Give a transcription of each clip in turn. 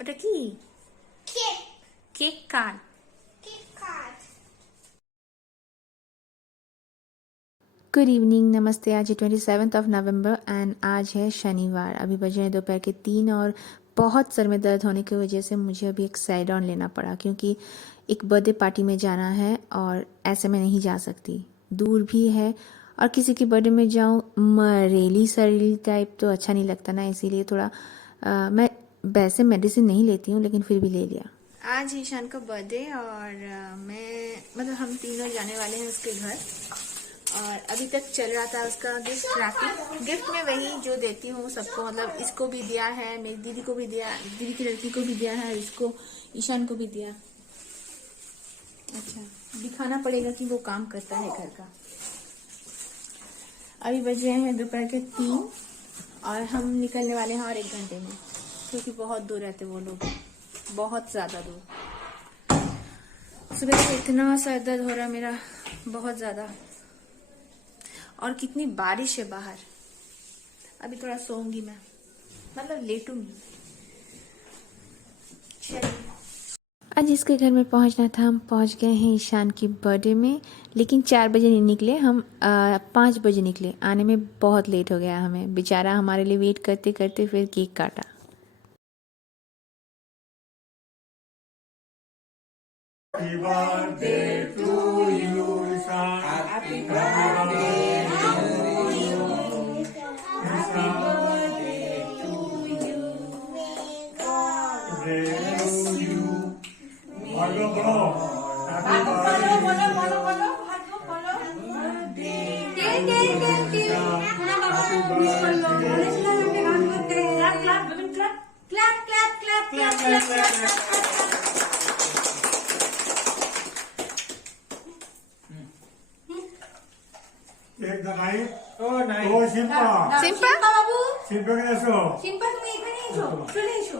ওটা কি? Cake. Cake cut. Cake cut. Good evening, नमस्ते। आज है 27 नवंबर एंड आज है शनिवार। अभी बजे हैं दोपहर के 3 और बहुत सर में दर्द होने की वजह से मुझे अभी एक साइड ऑन लेना पड़ा क्योंकि एक बर्थडे पार्टी में जाना है और ऐसे में नहीं जा सकती, दूर भी है और किसी की बर्थडे में जाऊँ मरेली सरेली टाइप तो अच्छा नहीं लगता ना, इसीलिए थोड़ा मैं वैसे मेडिसिन नहीं लेती हूँ लेकिन फिर भी ले लिया। आज ईशान का बर्थडे और मैं हम तीनों जाने वाले हैं उसके घर और अभी तक चल रहा था उसका गिफ्ट रैपिंग। गिफ्ट में वही जो देती हूँ सबको, मतलब इसको भी दिया है, मेरी दीदी को भी दिया, दीदी की लड़की को भी दिया है, इसको ईशान को भी दिया। अच्छा, दिखाना पड़ेगा कि वो काम करता है घर का। अभी बजे हैं दोपहर के 3 और हम निकलने वाले हैं और 1 घंटे में, क्योंकि बहुत दूर रहते वो लोग, बहुत ज्यादा दूर। सुबह से इतना सर दर्द हो रहा मेरा, बहुत ज्यादा, और कितनी बारिश है बाहर। अभी थोड़ा सोऊंगी मैं, मतलब लेटूंगी। आज जिसके घर में पहुंचना था हम पहुंच गए हैं ईशान की बर्थडे में, लेकिन 4 बजे नहीं निकले हम, 5 बजे निकले। आने में बहुत लेट हो गया हमें, बेचारा हमारे लिए वेट करते करते फिर केक काटा। Happy birthday to you, Ishan. Happy birthday to you. Happy birthday to you. Bless you. Bolo bolo. Happy birthday. Bolo bolo. एक दगाई ओ नहीं ओ शिल्पा सिंपा বাবু, शिल्पा के एसो শিল্পা তুমি এখানে এসো, চলে এসো।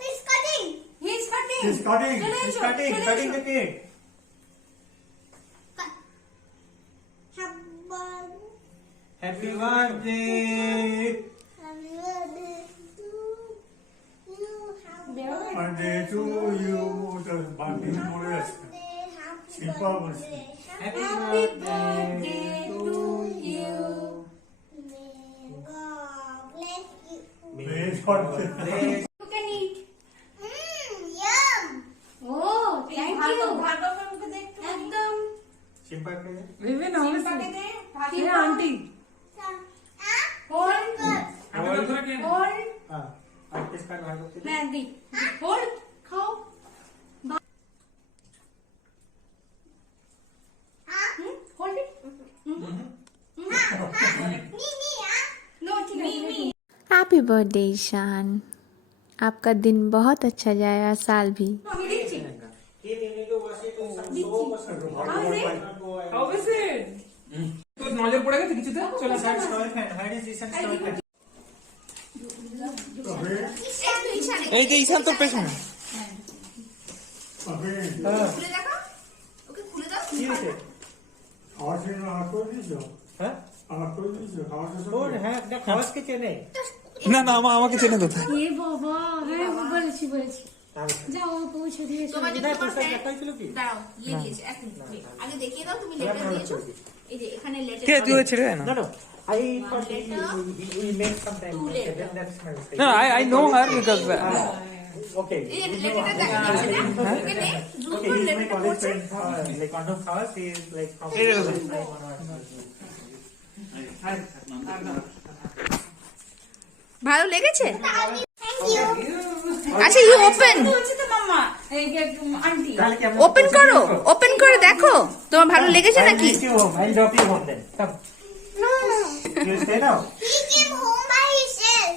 He's cutting. He's cutting. He's cutting. চলে He's এসো, cutting. চলে Cutting এসো। the cake. Happy birthday. Birthday to you. The birthday boys. Shilpa बोल। Happy birthday to you. Bless God. You can eat. Yum. Oh, thank you. একদম। शिल्पा के শিল্পাকে দে, ভাগিয়ে aunty. Hold. Hold. हाँ आप किसका भाग होते हैं? मैं दी। Hold. खाओ। Hold it. No, ठीक है। हैप्पी बर्थडे ईशान, आपका दिन बहुत अच्छा जाएगा, साल भी। আমি দিচ্ছি। How is it? তোর নজর পড়ে গেছে কিছুতে? চলে আসো। এই যে ঈশান তোর পেছনে। अबे খুলে দেখো। ওকে খুলে দাও। কি হয়েছে? খাওয়া ছিল না, আর করে দিয়েছো? হ্যাঁ? আর করে দিয়েছো? খাওয়া শেষ ওর হয়ে হ্যাঁ এটা খাওয়াস কে চেনে? না না আমাকে চেনে তো। এ বাবা, হ্যাঁ বলেছি। যাও পৌঁছে দিয়েছো তোমার যে তোমার friend- দেখাই ছিল কি দাঁড়াও, ইয়ে দিয়েছে, এক মিনিট, wait, আগে দেখিয়ে দাও তুমি লেটার দিয়েছো, এই যে এখানে লেটার কে তুই ছেড়ে দে না No, no. I thought we made some time. Two Okay, letter. then that's my mistake. No, I know her because Okay. এই যে লেটারটা দেখা যাচ্ছে না, এখানে জুম Okay, করে he's my লেটারটা college পড়ছে। friend. Like one of us is like from. ভালো লেগেছে? থ্যাংক ইউ আচ্ছা, ইউ ওপেন, বলছি তো মাম্মা এই যে আন্টি ওপেন করো, ওপেন করে দেখো তোমার ভালো লেগেছে I'll নাকি? take you home. I'll drop you home then. Come. No no You stay now. He came home by himself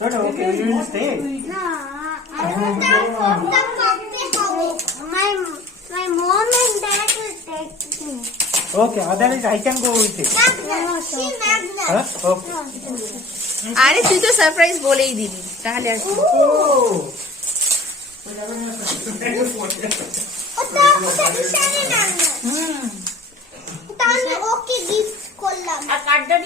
No, no. Okay, you will stay. না I will take the copy home my mom and dad will take me Okay, otherwise I can go with you. She ম্যাগনা Huh? Okay. আরে তুই তো surprise বলেই দিবি, তাহলে আর কি? Oh. ওটা ইশারে ম্যাগনা তাহলে ওকে গিফট করলাম আর কার্ডটা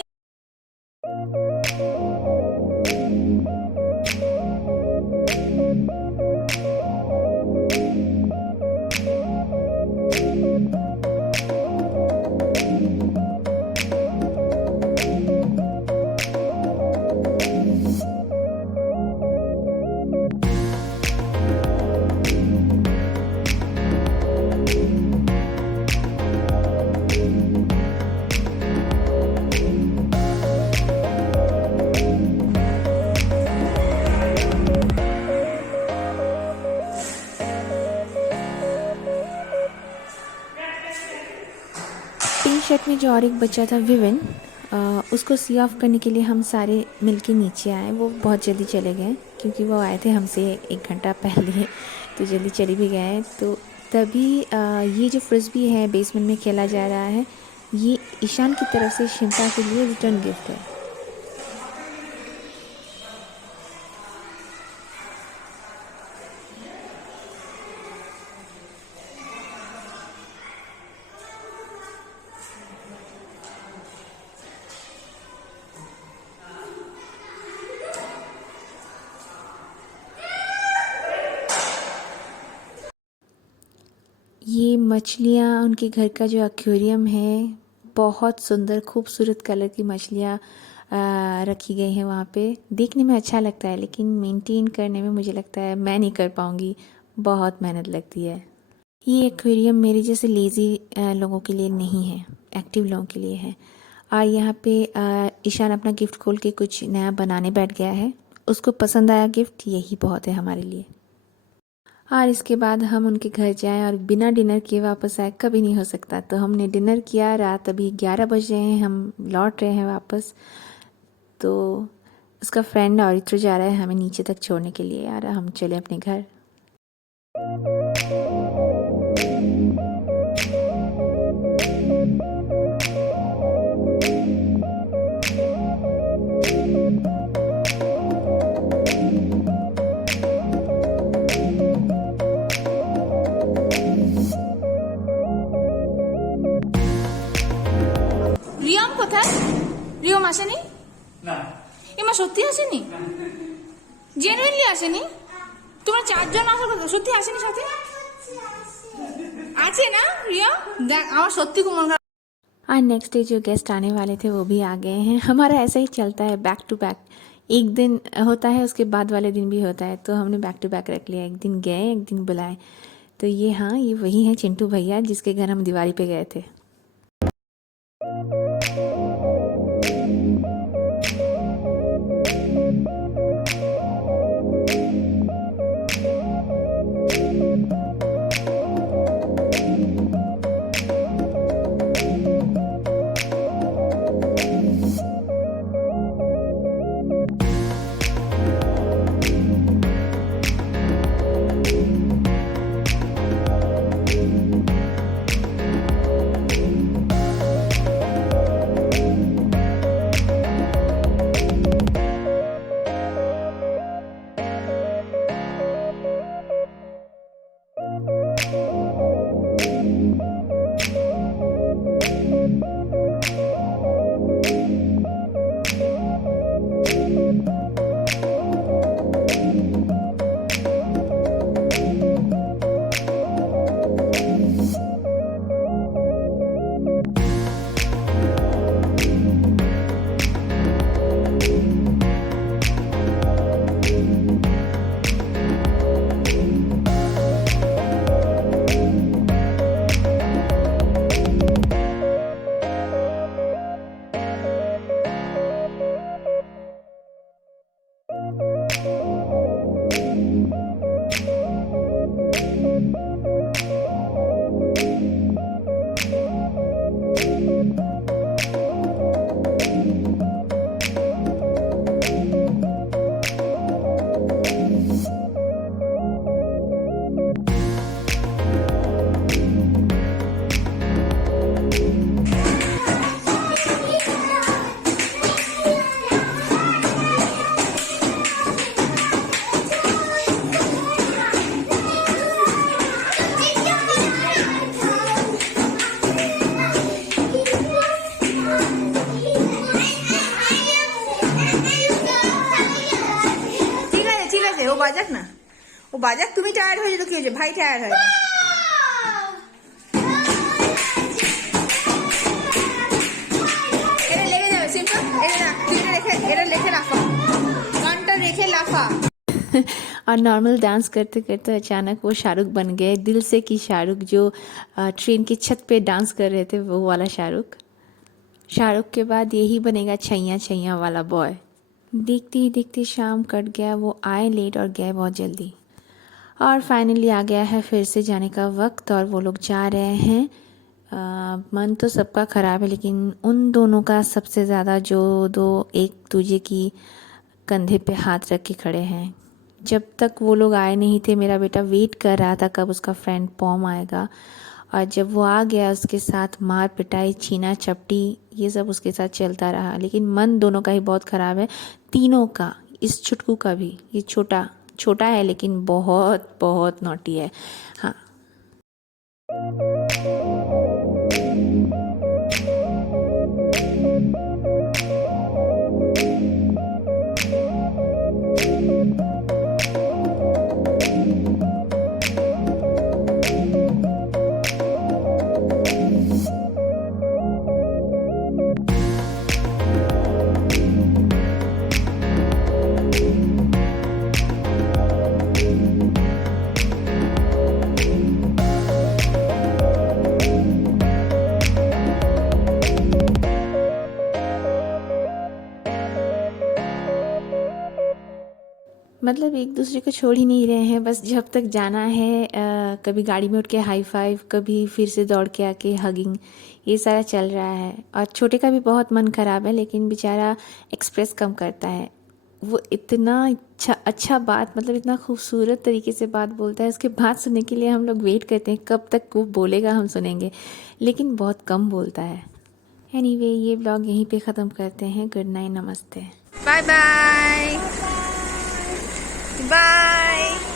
टी शर्ट में जो और एक बच्चा था विविन, उसको सी ऑफ करने के लिए हम सारे मिलके नीचे आए। वो बहुत जल्दी चले गए क्योंकि वो आए थे हमसे 1 घंटा पहले, तो जल्दी चले भी गए। तो तभी ये जो फ्रिस्बी है बेसमेंट में खेला जा रहा है, ये ईशान की तरफ से शिल्पा के लिए रिटर्न गिफ्ट है। ये मछलियाँ उनके घर का जो एक्वेरियम है, बहुत सुंदर खूबसूरत कलर की मछलियाँ रखी गई हैं वहाँ पे। देखने में अच्छा लगता है लेकिन मेंटेन करने में मुझे लगता है मैं नहीं कर पाऊँगी, बहुत मेहनत लगती है। ये एक्वेरियम मेरे जैसे लेज़ी लोगों के लिए नहीं है, एक्टिव लोगों के लिए है। और यहाँ पे ईशान अपना गिफ्ट खोल के कुछ नया बनाने बैठ गया है। उसको पसंद आया गिफ्ट, यही बहुत है हमारे लिए। और इसके बाद हम उनके घर जाएं और बिना डिनर किए वापस आए, कभी नहीं हो सकता। तो हमने डिनर किया, रात अभी 11 बज रहे हैं, हम लौट रहे हैं वापस। तो उसका फ्रेंड औरित्र जा रहा है हमें नीचे तक छोड़ने के लिए, और हम चले अपने घर। রিয়ম কোথায়? রিয়ম আসেনি? না এমা সত্যি আসেনি? জেনুইনলি আসেনি? তোমরা 4 জন আসার কথা, সত্যি আসেনি সাথে? আছে না রিয়ম? দেখ আমার সত্যি খুব মন খারাপ। और नेक्स्ट डे जो गेस्ट आने वाले थे वो भी आ गए हैं। हमारा ऐसा ही चलता है, बैक टू बैक। एक दिन होता है उसके बाद वाले दिन भी होता है, तो हमने बैक टू बैक रख लिया। एक दिन गए, एक दिन बुलाए। तो ये हाँ, ये वही है चिंटू भैया जिसके घर हम दिवाली पे गए थे। ঠিক আছে ও বাজাক না, ও বাজাক, তুমি টায়ার্ড হয়ে যেত কি হয়েছে, ভাই টায়ার্ড হয়। এটা লেগে যাবে সিম্পল, এটা না, তুই এটা রেখে লাফা, গানটা রেখে लाफा। और नॉर्मल डांस करते करते अचानक वो शाहरुख बन गए, दिल से कि शाहरुख जो ट्रेन की छत पे डांस कर रहे थे वो वाला शाहरुख के बाद यही बनेगा छैया छैया वाला बॉय। देखते ही देखते शाम कट गया, वो आए लेट और गए बहुत जल्दी, और फाइनली आ गया है फिर से जाने का वक्त और वो लोग जा रहे हैं। मन तो सबका ख़राब है, लेकिन उन दोनों का सबसे ज़्यादा, जो दो एक दूजे की कंधे पे हाथ रख के खड़े हैं। जब तक वो लोग आए नहीं थे मेरा बेटा वेट कर रहा था कब उसका फ्रेंड पॉम आएगा, और जब वो आ गया उसके साथ मार पिटाई, छीना चपटी, ये सब उसके साथ चलता रहा। लेकिन मन दोनों का ही बहुत ख़राब है, तीनों का, इस छुटकू का भी। ये छोटा है लेकिन बहुत बहुत नॉटी है। हाँ, मतलब एक दूसरे को छोड़ ही नहीं रहे हैं, बस जब तक जाना है। कभी गाड़ी में उठ के हाई फाइव, कभी फिर से दौड़ के आके हगिंग, ये सारा चल रहा है। और छोटे का भी बहुत मन ख़राब है, लेकिन बेचारा एक्सप्रेस कम करता है। वो इतना अच्छा बात, मतलब इतना खूबसूरत तरीके से बात बोलता है, उसके बात सुनने के लिए हम लोग वेट करते हैं कब तक वो बोलेगा, हम सुनेंगे, लेकिन बहुत कम बोलता है। एनीवे, ये ब्लॉग यहीं पे ख़त्म करते हैं। गुड नाइट, नमस्ते, बाय बाय बाय।